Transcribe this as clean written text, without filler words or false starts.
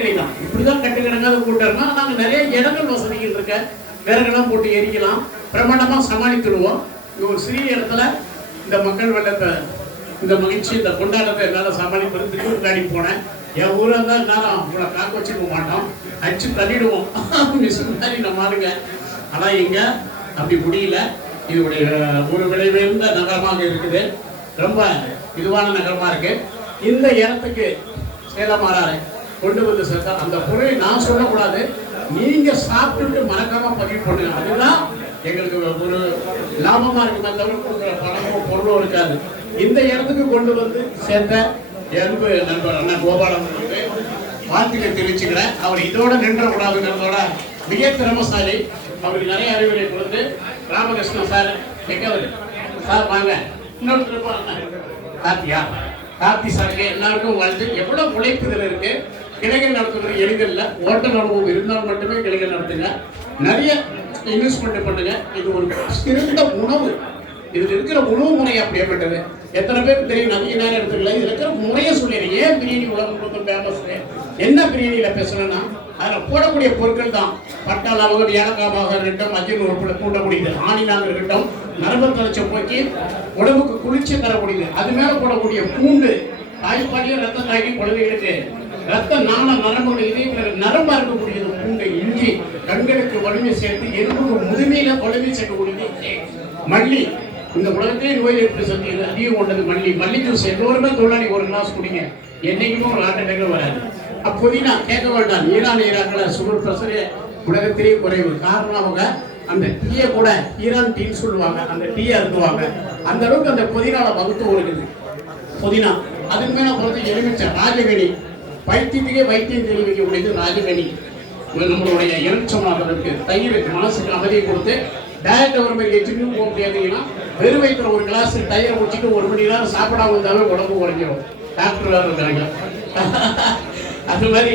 இப்படிதான் கட்டுக்கிடங்காத கூட்டம்னா நாங்க நிறைய இடங்கள் வசதிகள் இருக்க விறகெல்லாம் போட்டு எரிக்கலாம், பிரமாண்டமா சமாளித்துடுவோம். இங்க ஒரு சிறிய இடத்துல இந்த மக்கள் வெள்ளத்தை, இந்த மகிழ்ச்சி, இந்த கொண்டாட்டத்தை என்னால சமாளிப்பது. திருப்பூர்காடி போனேன். என் ஊரா தான் எல்லாரும் உங்களை காக்க வச்சுக்க மாட்டோம், அடிச்சு தள்ளிடுவோம் மாதிரி நம்ம ஆளுங்க. ஆனா இங்க அப்படி முடியல. இதனுடைய ஒரு விளைவிழந்த நகரமாக இருக்குது, ரொம்ப இதுவான நகரமா இருக்கு. இந்த இடத்துக்கு சேலமாறாரு கொண்டு வந்து சேர்த்தா அந்த பொருளை நான் சொல்லக்கூடாது, நீங்க சாப்பிட்டுட்டு மறக்காம பதிவு பண்ணுங்க. அதுதான் எங்களுக்கு ஒரு லாபமா இருக்குமே தவிர கொடுக்குற பணமோ பொருளோ இருக்காது. இந்த இடத்துக்கு கொண்டு வந்து சேர்த்த அன்பு நண்பர் அண்ணன் கோபாலம் வாழ்த்துக்களை தெரிவிச்சுக்கிறேன். அவர் இதோட நின்றக்கூடாதுங்கிறதோட மிக திறமசாலி. அவருக்கு நிறைய அறிவுரை கொடுத்து ராமகிருஷ்ணன் சார் எங்கவர் சார் வாங்க, இன்னொரு கார்த்தியா கார்த்தி சாருக்கு எல்லாருக்கும் வாழ்த்து. எவ்வளவு உழைப்பு இதில் இருக்கு. கிளைகள் நடத்துறது எளிதில்லை, ஓட்டல் அனுபவம் இருந்தால் மட்டுமே கிளைகள் நடத்துங்க. நிறைய இன்வெஸ்ட்மெண்ட் பண்ணுங்க. இது ஒரு சிறந்த உணவு. இதுல இருக்கிற உணவு முறை அப்படியேப்பட்டது. எத்தனை பேருக்கு தெரியும்? நவீன நேரம் எடுத்துக்கல. இதுல இருக்கிற முறையை சொல்லிடுறேன். ஏன் பிரியாணி உலகம் முழுக்க ஃபேமஸ்? என்ன பிரியாணியில பேசணும்னா அதில் போடக்கூடிய பொருட்கள் தான். பட்டா லவங்கம், ஏலக்காவாக இருக்கட்டும், மஞ்சள் உறுப்புல கூட்டக்கூடியது, ஆணினாக இருக்கட்டும், நரம்பு தலைச்ச போக்கி உடம்புக்கு குளிர்ச்சி தரக்கூடியது. அது மேல போடக்கூடிய பூண்டு, தாய்ப்பாடியும் ரத்த தாக்கி குழந்தைகளுக்கு ரத்த நாண நரம்புகள் இதே நரம்பா இருக்கக்கூடியது பூண்டு, இஞ்சி கண்களுக்கு வலிமை சேர்த்து எலும்புக்கு முதுமையில வலிமை சேர்க்கக்கூடியது மல்லி. இந்த உலகத்திலே நோய் எதிர்ப்பு சக்தி அதிகம் கொண்டது மல்லி. மல்லி ஜூஸ் எல்லோருமே தொழிலாளி ஒரு கிளாஸ் குடிங்க, என்னைக்குமே ஒரு ஆட்டங்கள் வராது. புதினா கேட்க வேண்டாம். ஈரான் ஈராக்ல சுகர் பிரஷர் உலகத்திலேயே குறைவு. காரணம் அவங்க அந்த டீயை கூட ஈரான் டீன்னு சொல்லுவாங்க, அந்த டீயை அருந்துவாங்க. அந்த அளவுக்கு அந்த புதினால மகத்துவம் இருக்குது. புதினா அதுக்கு மேல பொறுத்து எலுமிச்சை, ராஜகனி, வைத்தியத்துக்கே வைத்தியம் தெரிவிக்கக்கூடியது ராஜகனி. நம்மளுடைய எலுமிச்சமாகிறதுக்கு தயிர் மனசுக்கு அமைதியை கொடுத்து டைரக்ட் ஒரு மாதிரி எச்சுன்னு போக முடியாதுங்கன்னா வெறும் வயிற்றுல ஒரு கிளாஸ் தயிரை குடிச்சிட்டு 1 மணி நேரம் சாப்பிடாம இருந்தாலும் உடம்பு குறைஞ்சிடும். டாக்டர் வேறு இருக்காங்க. அது மாதிரி